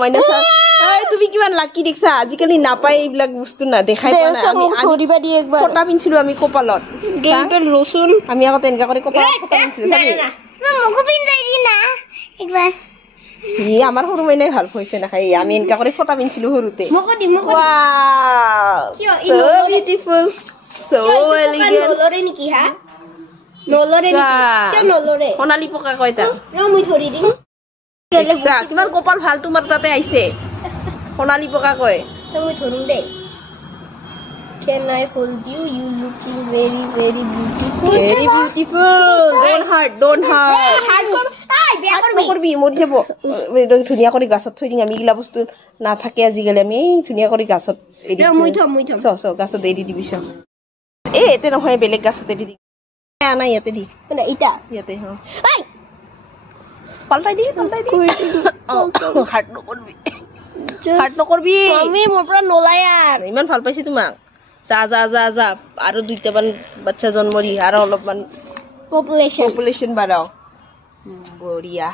Minus তুমি কিমান লাকি দেখছা আজিকালি নাপায় এইবিলাক বস্তু না দেখাই পোৱা নাই আমি ধৰিবা দি একবাৰ ফটা পিনছিলো আমি কপালত গেলপেল ৰসুন আমি আগতে এনেকা কৰি কপালত ফটা পিনছিলো চাবি মগু পিন্দাই দি না একবাৰ ই আমাৰ সৰু মাইনাই ভাল হৈছে না খাই আমি এনেকা কৰি ফটা পিনছিলো সৰুতে মগু দি ৱাও কিয় সো বিউটিফুল সো এলিগেন্ট নলৰে নেকি হা নলৰে কিয় নলৰে সোণালী পকা কয়টা মই ধৰি দিম কিমান কপাল ভাল তোমাৰ তাতে আহিছে সোণালী পকা কয় মই ধৰুম দে Can I hold you? You looking very, very beautiful. Very beautiful. Don't hurt. Hard kor. Ai, beya korbi. Korbi, mori jabo. Dhuniya kori gasot thoi ding ami gila bostu na thake azigale ami dhuniya kori gasot edi. Moi thom. So gasot edi dibi so. Ete nohoy beleg gasot edi di. Ana yate di. Mana ita? Yate ha. Ai. Paltai di. Hard no korbi. Hard no korbi. Mami mor pura nolai yar. Iman bhal paisi tumak. যা আৰু দুইটামান বাচ্চা জন্ম দি আৰু অলপমান population বাঢ়াও বঢ়িয়া